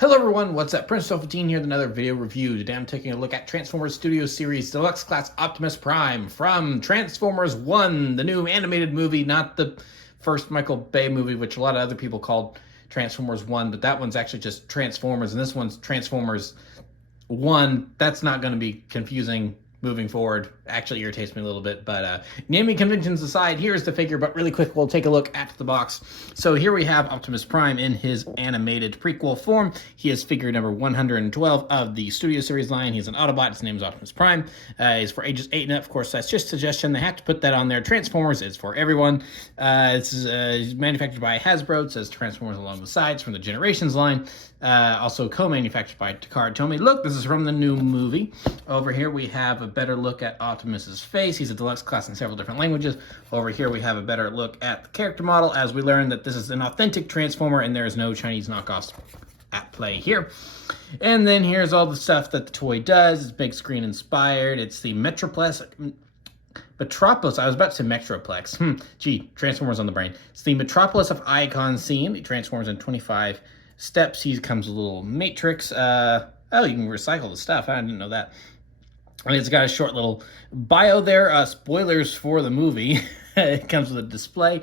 Hello everyone, what's up? Prince 15 here with another video review. Today I'm taking a look at Transformers Studio Series Deluxe Class Optimus Prime from Transformers 1, the new animated movie, not the first Michael Bay movie, which a lot of other people called Transformers 1, but that one's actually just Transformers, and this one's Transformers 1. That's not going to be confusing moving forward. Actually irritates me a little bit, but naming conventions aside, here's the figure. But really quick, we'll take a look at the box. So here we have Optimus Prime in his animated prequel form. He is figure number 112 of the Studio Series line. He's an Autobot. His name is Optimus Prime. He's for ages 8 and up. Of course, that's just a suggestion. They have to put that on there. Transformers is for everyone. It's manufactured by Hasbro. It says Transformers along the sides from the Generations line. Also co-manufactured by Takara Tomy. Look, this is from the new movie. Over here we have a better look at Optimus's face. He's a deluxe class in several different languages. Over here we have a better look at the character model, as we learn that this is an authentic Transformer and there is no Chinese knockoffs at play here. And then here's all the stuff that the toy does. It's big screen inspired. It's the Metropolis. I was about to say Metroplex. Gee, Transformers on the brain. It's the Metropolis of Icon scene. It transforms in 25 steps. He comes with a little matrix. Oh, you can recycle the stuff. I didn't know that. And it's got a short little bio there. Spoilers for the movie. It comes with a display.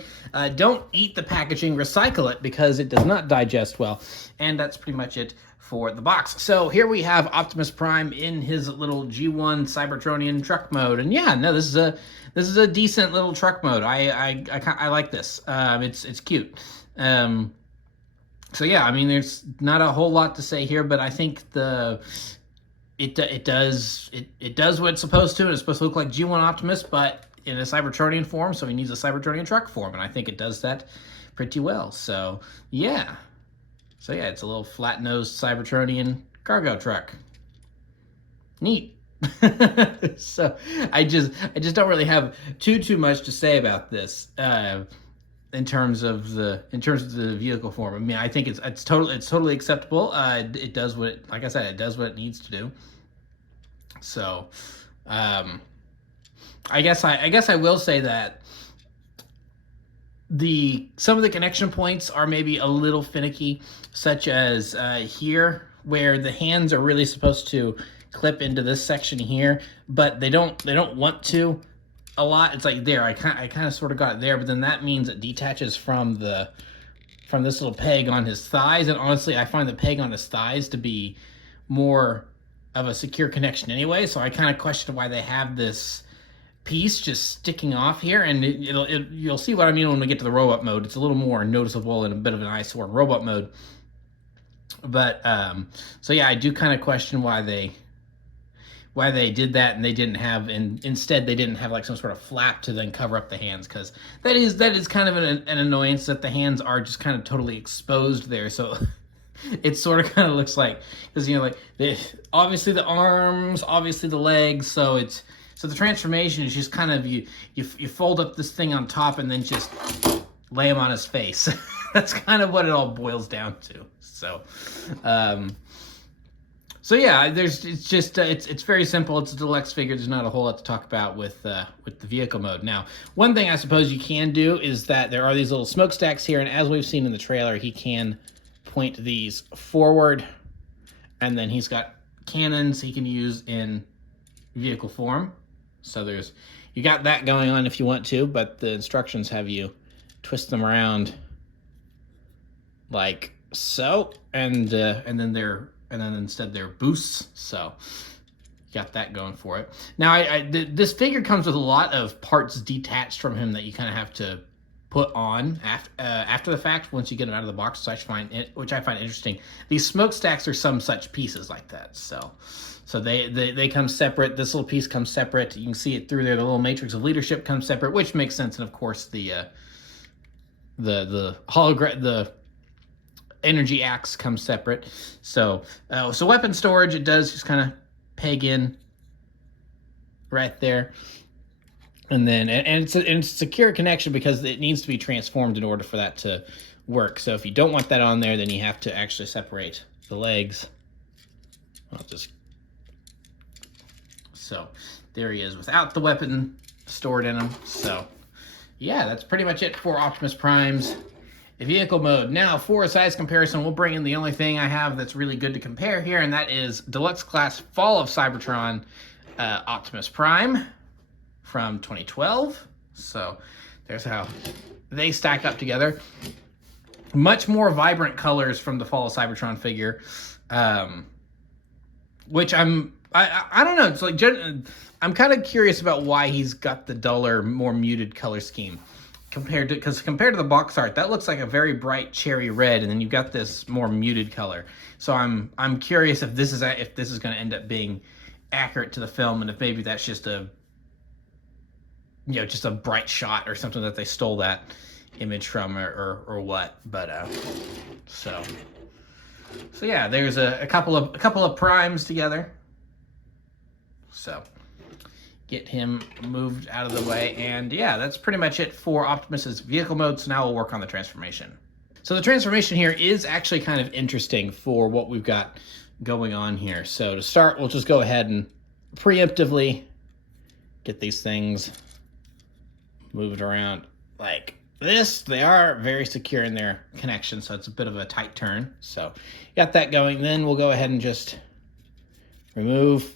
Don't eat the packaging. Recycle it because it does not digest well. And that's pretty much it for the box. So here we have Optimus Prime in his little G1 Cybertronian truck mode. And yeah, no, this is a decent little truck mode. I like this. It's cute. So yeah, I mean, there's not a whole lot to say here, but I think it does what it's supposed to. It's supposed to look like G1 Optimus, but in a Cybertronian form, so he needs a Cybertronian truck form, and I think it does that pretty well. So yeah, it's a little flat-nosed Cybertronian cargo truck. Neat. So I just don't really have too much to say about this. In terms of the vehicle form, I mean, I think it's totally acceptable. It does what like I said, it does what it needs to do. So, I guess I will say that some of the connection points are maybe a little finicky, such as here where the hands are really supposed to clip into this section here, but they don't want to a lot. It's like there, I kind of sort of got it there, but then that means it detaches from this little peg on his thighs, and honestly, I find the peg on his thighs to be more of a secure connection anyway, so I kind of question why they have this piece just sticking off here, and you'll see what I mean when we get to the robot mode. It's a little more noticeable in a bit of an eyesore in robot mode. But so yeah, I do kind of question why they did that, and they didn't have, and instead they didn't have like some sort of flap to then cover up the hands, because that is kind of an annoyance that the hands are just kind of totally exposed there. So it sort of kind of looks like, because like obviously the arms, obviously the legs, so the transformation is just kind of you fold up this thing on top and then just lay him on his face. That's kind of what it all boils down to. So so yeah, it's very simple. It's a deluxe figure. There's not a whole lot to talk about with the vehicle mode. Now, one thing I suppose you can do is that there are these little smokestacks here, and as we've seen in the trailer, he can point these forward, and then he's got cannons he can use in vehicle form. So you got that going on if you want to, but the instructions have you twist them around like so, and then instead they're boosts. So you got that going for it. Now, this figure comes with a lot of parts detached from him that you kind of have to put on after the fact once you get them out of the box, which I find interesting. These smokestacks are some such pieces like that. So they come separate. This little piece comes separate. You can see it through there. The little matrix of leadership comes separate, which makes sense. And of course the hologram, the energy axe comes separate. So weapon storage, it does just kind of peg in right there. And then it's a secure connection because it needs to be transformed in order for that to work. So if you don't want that on there, then you have to actually separate the legs. So there he is without the weapon stored in him. So yeah, that's pretty much it for Optimus Prime's vehicle mode. Now, for a size comparison, we'll bring in the only thing I have that's really good to compare here, and that is Deluxe Class Fall of Cybertron Optimus Prime from 2012. So there's how they stack up together. Much more vibrant colors from the Fall of Cybertron figure, which I don't know. It's like, I'm kind of curious about why he's got the duller, more muted color scheme compared to the box art. That looks like a very bright cherry red, and then you've got this more muted color. So I'm curious if this is going to end up being accurate to the film, and if maybe that's just a just a bright shot or something that they stole that image from, or what. But so yeah, there's a couple of primes together. So get him moved out of the way, and yeah, that's pretty much it for Optimus's vehicle mode. So now we'll work on the transformation. So the transformation here is actually kind of interesting for what we've got going on here. So to start, we'll just go ahead and preemptively get these things moved around like this. They are very secure in their connection, so it's a bit of a tight turn. So got that going. Then we'll go ahead and just remove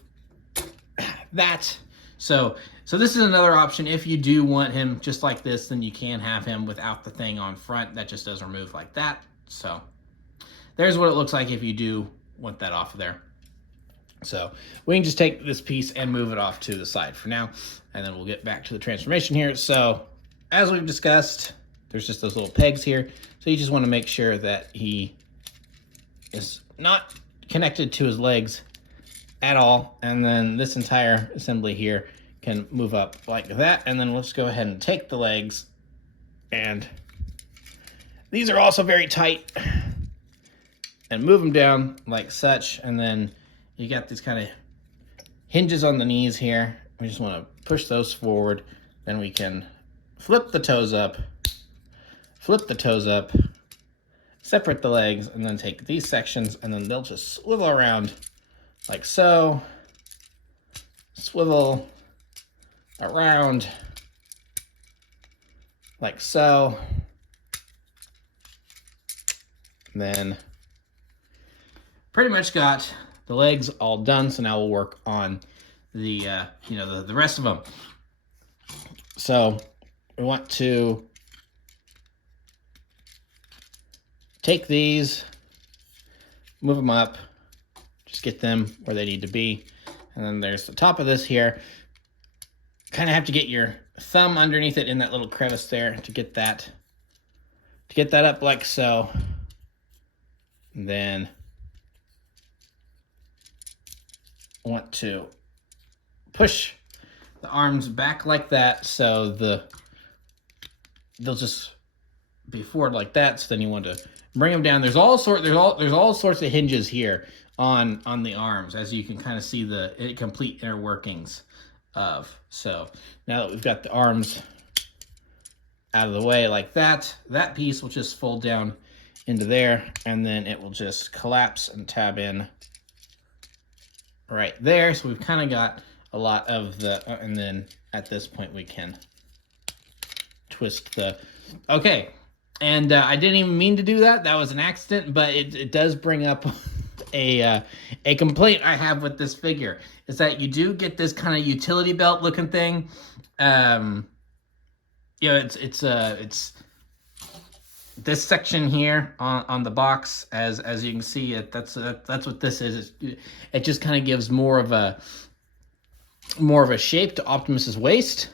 that. So this is another option. If you do want him just like this, then you can have him without the thing on front. That just does remove like that. So there's what it looks like if you do want that off of there. So we can just take this piece and move it off to the side for now, and then we'll get back to the transformation here. So as we've discussed, there's just those little pegs here. So you just want to make sure that he is not connected to his legs at all. And then this entire assembly here can move up like that. And then let's go ahead and take the legs, and these are also very tight, and move them down like such. And then you got these kind of hinges on the knees here. We just want to push those forward. Then we can flip the toes up, separate the legs, and then take these sections, and then they'll just swivel around like so. Swivel around like so. And then pretty much got the legs all done. So now we'll work on the the rest of them. So we want to take these, move them up, just get them where they need to be. And then there's the top of this here. Kind of have to get your thumb underneath it in that little crevice there to get that up like so. And then want to push the arms back like that, so they'll just be forward like that. So then you want to bring them down. There's all sorts of hinges here on the arms, as you can kind of see the complete inner workings of. So now that we've got the arms out of the way like that, that piece will just fold down into there, and then it will just collapse and tab in right there. So we've kind of got a lot of the, and then at this point we can twist the, okay. And I didn't even mean to do that. That was an accident, but it does bring up a complaint I have with this figure, is that you do get this kind of utility belt looking thing. It's this section here on the box, as you can see, that's what this is. It just kind of gives more of a shape to Optimus's waist,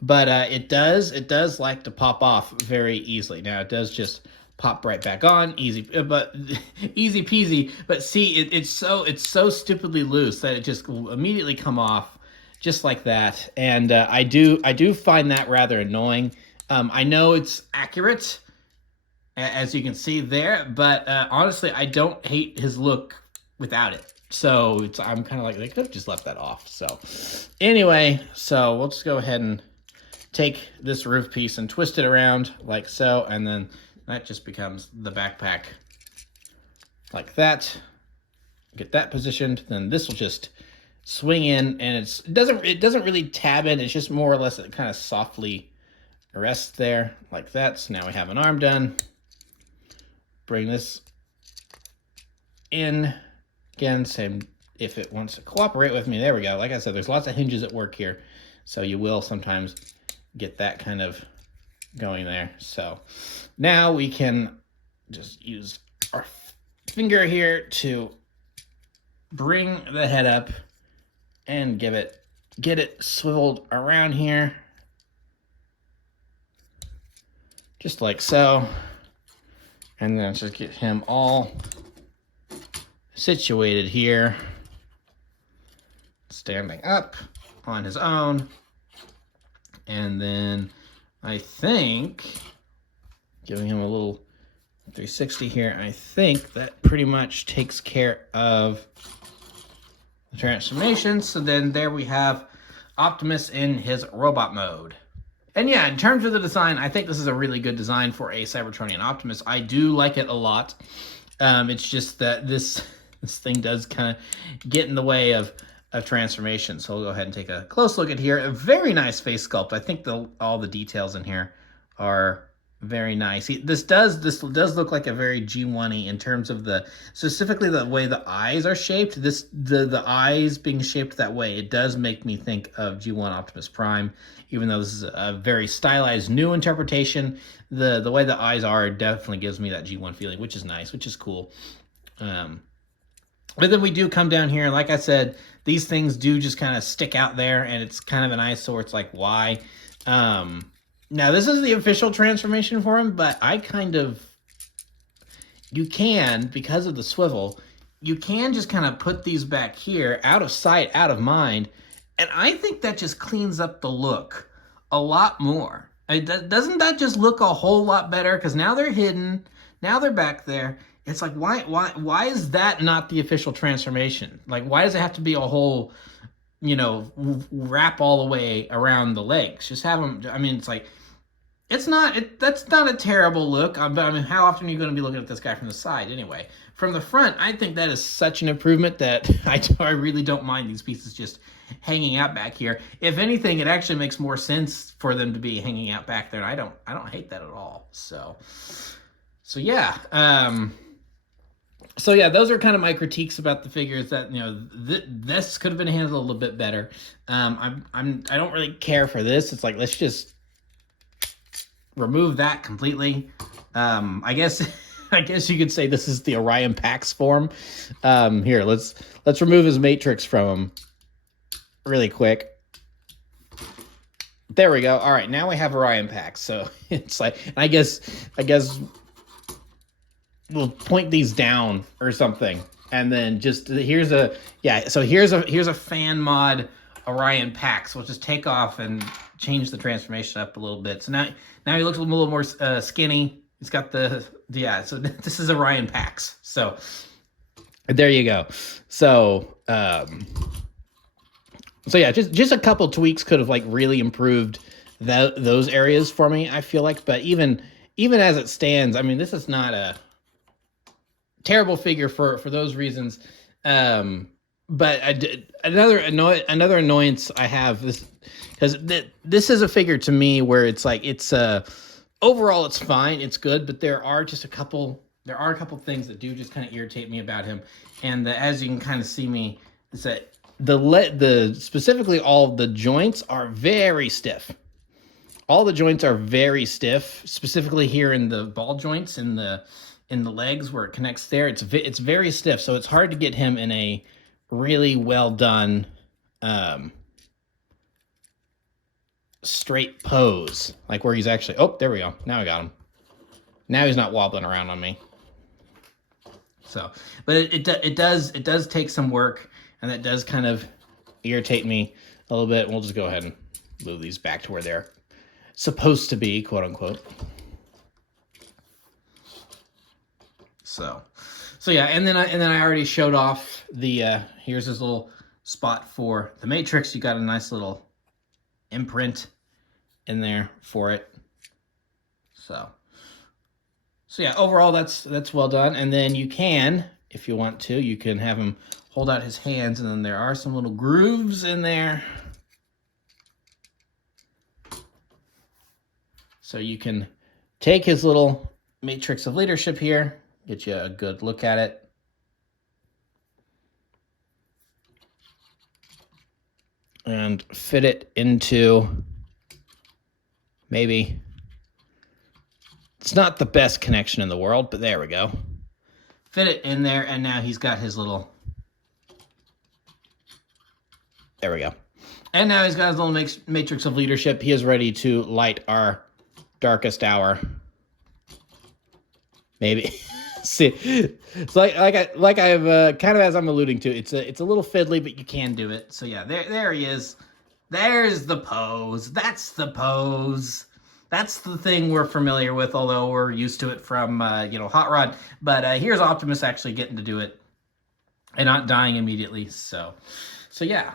but it does like to pop off very easily. Now it does just pop right back on, easy peasy. But see, it's so stupidly loose that it just will immediately come off just like that. And I do find that rather annoying. I know it's accurate, as you can see there, but honestly, I don't hate his look without it. So I'm kind of like, they could have just left that off. So anyway, so we'll just go ahead and take this roof piece and twist it around like so, and then that just becomes the backpack like that. Get that positioned, then this will just swing in, and it doesn't really tab in. It's just more or less it kind of softly rests there like that. So now we have an arm done. bring this in. Again, same if it wants to cooperate with me. There we go. Like I said, there's lots of hinges at work here. So you will sometimes get that kind of going there. So now we can just use our finger here to bring the head up and get it swiveled around here. Just like so. And then just get him all situated here, standing up on his own. And then I think giving him a little 360 here, I think that pretty much takes care of the transformation. So then there we have Optimus in his robot mode. And yeah, in terms of the design, I think this is a really good design for a Cybertronian Optimus. I do like it a lot. It's just that this thing does kind of get in the way of transformation. So we'll go ahead and take a close look at here. A very nice face sculpt. I think all the details in here are very nice. This does look like a very G1-y in terms of specifically the way the eyes are shaped. The eyes being shaped that way, it does make me think of G1 Optimus Prime, even though this is a very stylized new interpretation. The way the eyes are definitely gives me that G1 feeling, which is nice, which is cool. But then we do come down here, and like I said, these things do just kind of stick out there, and it's kind of an eyesore. It's like, why? Now, this is the official transformation for him, but you can, because of the swivel, you can just kind of put these back here, out of sight, out of mind, and I think that just cleans up the look a lot more. Doesn't that just look a whole lot better? Because now they're hidden, now they're back there. It's like, why is that not the official transformation? Like, why does it have to be a whole, wrap all the way around the legs? Just have them, I mean, it's like, that's not a terrible look. But I mean, how often are you going to be looking at this guy from the side anyway? From the front, I think that is such an improvement that I really don't mind these pieces just hanging out back here. If anything, it actually makes more sense for them to be hanging out back there. And I don't hate that at all. So yeah. So yeah, those are kind of my critiques about the figures. That this could have been handled a little bit better. I don't really care for this. It's like, let's just remove that completely. I guess you could say this is the Orion Pax form. Here, let's remove his matrix from him really quick. There we go. All right, now we have Orion Pax. So it's like, I guess we'll point these down or something, and then just here's a fan mod Orion Pax. We'll just take off and change the transformation up a little bit. So now he looks a little more skinny. He's got so this is Orion Pax. So there you go. So yeah, just a couple tweaks could have like really improved those areas for me, I feel like. But even as it stands, I mean, this is not a terrible figure for those reasons. But another annoyance I have this, because this is a figure to me where it's like, it's overall it's fine, it's good, but there are a couple things that do just kind of irritate me about him. And as you can kind of see me, is that specifically all of the joints are very stiff. All the joints are very stiff, specifically here in the ball joints in the legs where it connects there. It's very stiff, so it's hard to get him in a really well done straight pose, like where he's actually, oh, there we go, now I got him. Now he's not wobbling around on me. So, but it does take some work, and that does kind of irritate me a little bit. We'll just go ahead and move these back to where they're supposed to be, quote unquote. So yeah, and then I already showed off the here's this little spot for the matrix. You got a nice little imprint in there for it. So yeah, overall that's well done. And then you can, if you want to, you can have him hold out his hands, and then there are some little grooves in there. So you can take his little matrix of leadership here, get you a good look at it. And fit it into, maybe, it's not the best connection in the world, but there we go. Fit it in there, and now he's got his little, there we go. And now he's got his little matrix of leadership. He is ready to light our darkest hour. Maybe. See, it's like I've kind of, as I'm alluding to, it's a little fiddly, but you can do it. So yeah, there he is. There's the pose. That's the pose. That's the thing we're familiar with, although we're used to it from Hot Rod. But here's Optimus actually getting to do it and not dying immediately. So yeah.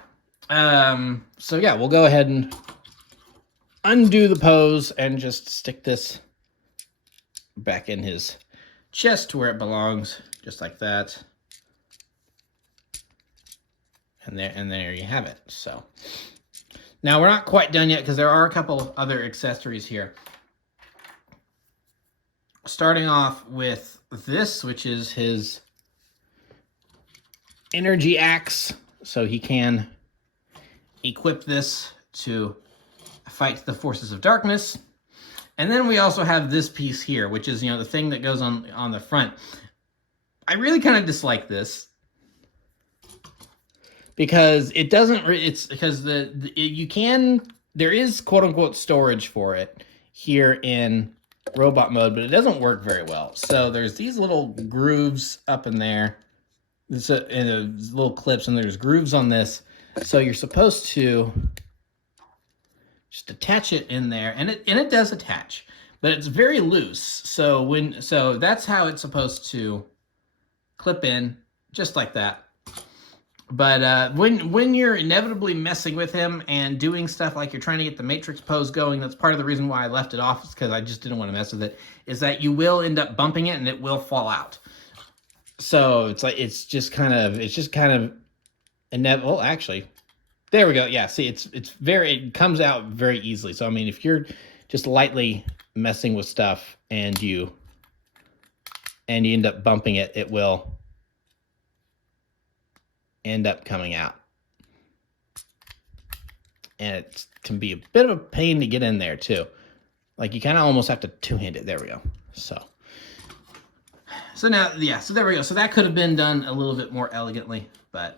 We'll go ahead and undo the pose and just stick this back in his chest where it belongs, just like that. And there you have it. So now we're not quite done yet because there are a couple other accessories here. Starting off with this, which is his energy axe, so he can equip this to fight the forces of darkness. And then we also have this piece here, which is, the thing that goes on the front. I really kind of dislike this because it doesn't, it's because there is quote unquote storage for it here in robot mode, but it doesn't work very well. So there's these little grooves up in there, and little clips, and there's grooves on this. So you're supposed to just attach it in there, and it does attach, but it's very loose. So that's how it's supposed to clip in, just like that. But when you're inevitably messing with him and doing stuff like you're trying to get the matrix pose going, that's part of the reason why I left it off, because I just didn't want to mess with it, is that you will end up bumping it and it will fall out. So it's just kind of inevitable. Actually, there we go. Yeah, see, it comes out very easily. So I mean, if you're just lightly messing with stuff and you end up bumping it, it will end up coming out. And it can be a bit of a pain to get in there too. Like you kind of almost have to two-hand it. There we go. So now, yeah, so there we go. So that could have been done a little bit more elegantly, but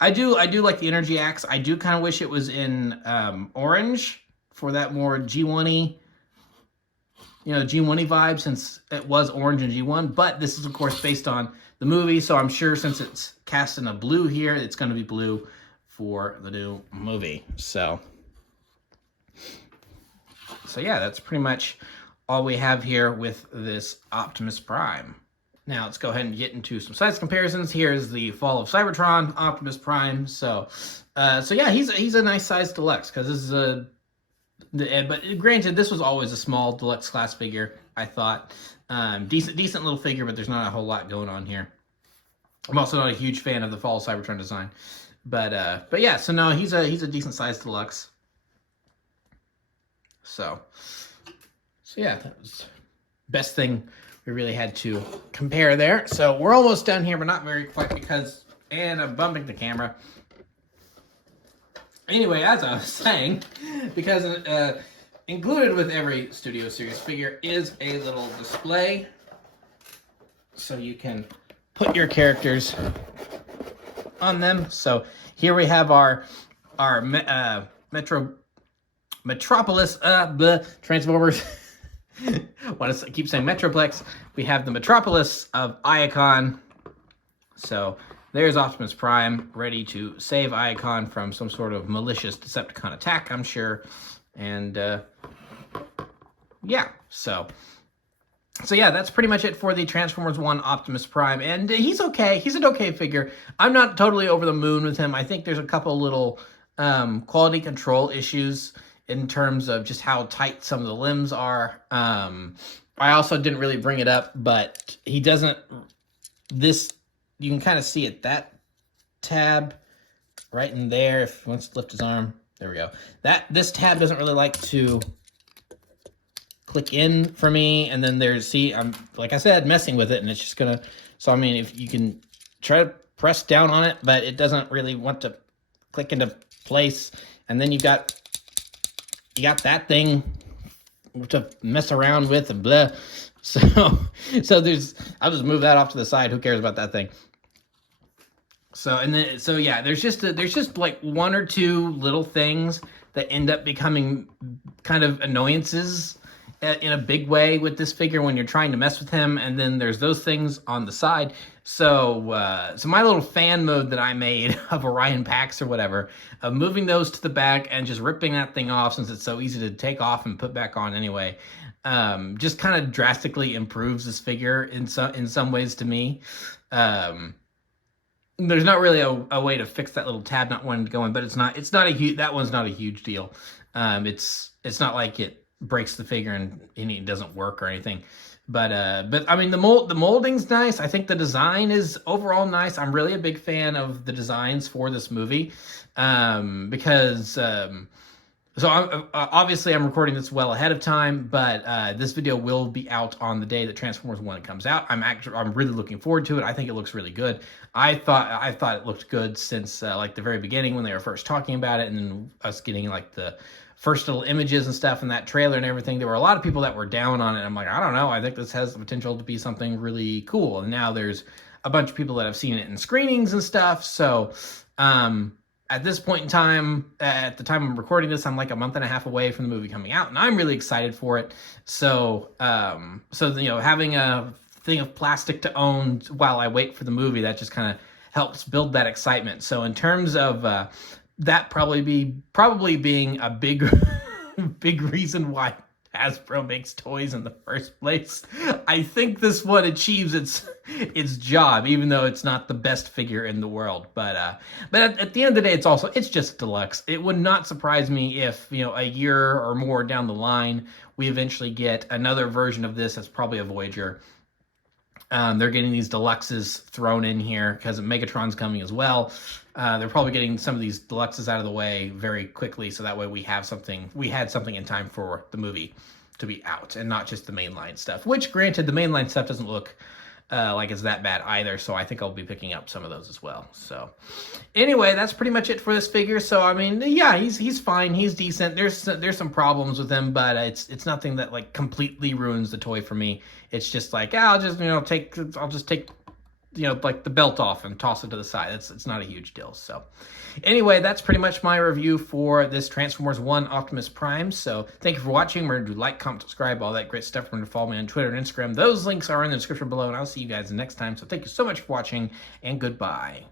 I do like the energy axe. I do kind of wish it was in orange for that more G1-y, G1-y vibe, since it was orange in G1. But this is, of course, based on the movie, so I'm sure since it's cast in a blue here, it's going to be blue for the new movie. So yeah, that's pretty much all we have here with this Optimus Prime. Now let's go ahead and get into some size comparisons. Here's the Fall of Cybertron, Optimus Prime. So yeah, he's a nice size deluxe, because this is but granted, this was always a small deluxe class figure, I thought. Decent little figure, but there's not a whole lot going on here. I'm also not a huge fan of the Fall of Cybertron design, but yeah. So no, he's a decent sized deluxe. So yeah, that was best thing we really had to compare there. So we're almost done here, but not very quite, because, and I'm bumping the camera. Anyway, as I was saying, because included with every Studio Series figure is a little display, so you can put your characters on them. So here we have our Metropolis Transformers. I keep saying Metroplex. We have the Metropolis of Iacon. So there's Optimus Prime, ready to save Iacon from some sort of malicious Decepticon attack, I'm sure. And yeah, so yeah, that's pretty much it for the Transformers 1 Optimus Prime. And he's okay. He's an okay figure. I'm not totally over the moon with him. I think there's a couple little quality control issues in terms of just how tight some of the limbs are. I also didn't really bring it up, but he doesn't, you can kind of see it, that tab right in there, if he wants to lift his arm, there we go. This tab doesn't really like to click in for me, and then there's, see, I'm, like I said, messing with it, and it's just gonna, so I mean, if you can try to press down on it, but it doesn't really want to click into place, and then you got that thing to mess around with and blah. So there's, I'll just move that off to the side. Who cares about that thing? So, and then, so yeah, there's just like one or two little things that end up becoming kind of annoyances in a big way with this figure when you're trying to mess with him. And then there's those things on the side. So, so my little fan mode that I made of Orion Pax or whatever, of moving those to the back and just ripping that thing off, since it's so easy to take off and put back on anyway, just kind of drastically improves this figure in some ways to me. There's not really a way to fix that little tab not wanting to go in, but it's not a huge, that one's not a huge deal. It's not like it breaks the figure and it doesn't work or anything. But I mean, the molding's nice. I think the design is overall nice. I'm really a big fan of the designs for this movie, because so obviously I'm recording this well ahead of time, but this video will be out on the day that Transformers 1 comes out. I'm really looking forward to it. I think it looks really good. I thought it looked good since like the very beginning when they were first talking about it, and then us getting like the first little images and stuff in that trailer and everything. There were a lot of people that were down on it. I'm like, I don't know. I think this has the potential to be something really cool. And now there's a bunch of people that have seen it in screenings and stuff. So, at this point in time, at the time I'm recording this, I'm like a month and a half away from the movie coming out, and I'm really excited for it. So, you know, having a thing of plastic to own while I wait for the movie, that just kind of helps build that excitement. So in terms of that probably being a big big reason why Hasbro makes toys in the first place, I think this one achieves its job, even though it's not the best figure in the world. But at the end of the day, it's just Deluxe. It would not surprise me if, you know, a year or more down the line, we eventually get another version of this that's probably a Voyager. They're getting these Deluxes thrown in here because Megatron's coming as well. They're probably getting some of these Deluxes out of the way very quickly, so that way we had something in time for the movie to be out, and not just the mainline stuff. Which, granted, the mainline stuff doesn't look like it's that bad either, so I think I'll be picking up some of those as well. So anyway, that's pretty much it for this figure. So I mean, yeah, he's fine, he's decent. There's some problems with him, but it's nothing that like completely ruins the toy for me. It's just like, I'll just take like the belt off and toss it to the side. It's not a huge deal. So anyway, that's pretty much my review for this Transformers 1 Optimus Prime. So thank you for watching. Remember to like, comment, subscribe, all that great stuff. Remember to follow me on Twitter and Instagram. Those links are in the description below, and I'll see you guys next time. So thank you so much for watching, and goodbye.